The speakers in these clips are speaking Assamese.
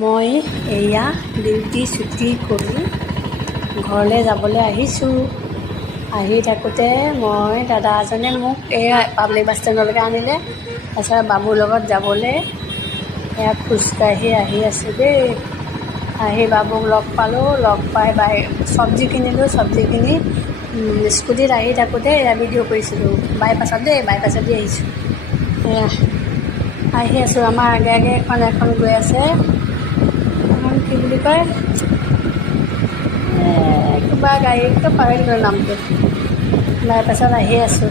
মই এয়া ডিউটি ছুটি কৰি ঘৰলৈ যাবলৈ আহিছোঁ। আহি থাকোঁতে দাদা এজনে মোক এয়া পাব্লিক বাছ ষ্টেণ্ডলৈকে আনিলে। তাৰপিছত বাবুৰ লগত যাবলৈ এয়া খোজকাঢ়ি আহি আছোঁ দেই। আহি বাবুক লগ পালোঁ, লগ পাই চব্জি কিনিলোঁ। চব্জি কিনি স্কুটিত আহি থাকোঁতে এয়া ভিডিঅ' কৰিছিলোঁ। বাইপাছত দেই, বাইপাছত দি আহিছোঁ। এয়া আহি আছোঁ, আমাৰ আগে আগে এখন গৈ আছে। এখন কি বুলি কয়, কিবা গাড়ীটো পাহৰিলোঁ নামটো। বাইপাছত আহি আছোঁ।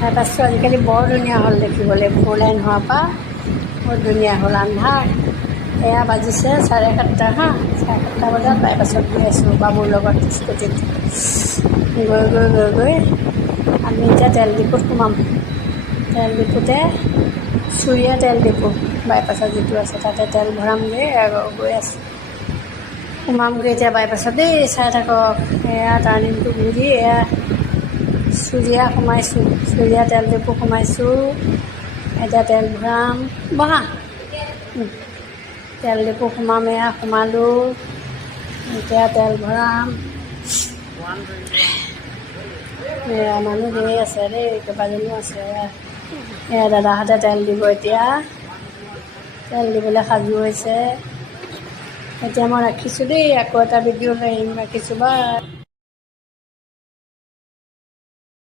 বাইপাছটো আজিকালি বৰ ধুনীয়া হ'ল দেখিবলৈ, 4 লাইন হোৱাৰ পৰা বহুত ধুনীয়া হ'ল। আন্ধাৰ এয়া বাজিছে 7:30 হা। 7:30 বজাত বাইপাছত গৈ আছোঁ বাবুৰ লগত স্কুটিত। গৈ আমি এতিয়া তেল ডিপুত সোমাম। তেল ডিপুতে চুৰীয়া তেল ডিপু বাইপাছত যিটো আছে, তাতে তেল ভৰামগৈ। গৈ আছোঁ, সোমামগৈ এতিয়া বাইপাছত দেই। চাই থাকক, এয়া টাৰ্ণিংটো ঘূৰি এয়া চুৰীয়া সোমাইছোঁ। চুৰীয়া তেল ডিপু সোমাইছোঁ। এতিয়া তেল ভৰাম। বহা, তেল ডিপু সোমাম। এয়া সোমালোঁ, এতিয়া তেল ভৰাম। এয়া মানুহ ধেৰ আছে দেই, কেইবাজনো আছে। এয়া দাদাহঁতে তেল দিব এতিয়া। তেল দিবলৈ সাজু হৈছে। এতিয়া মই ৰাখিছোঁ দেই, আকৌ এটা ভিডিঅ' লৈ আহিম। ৰাখিছোঁ, বাই।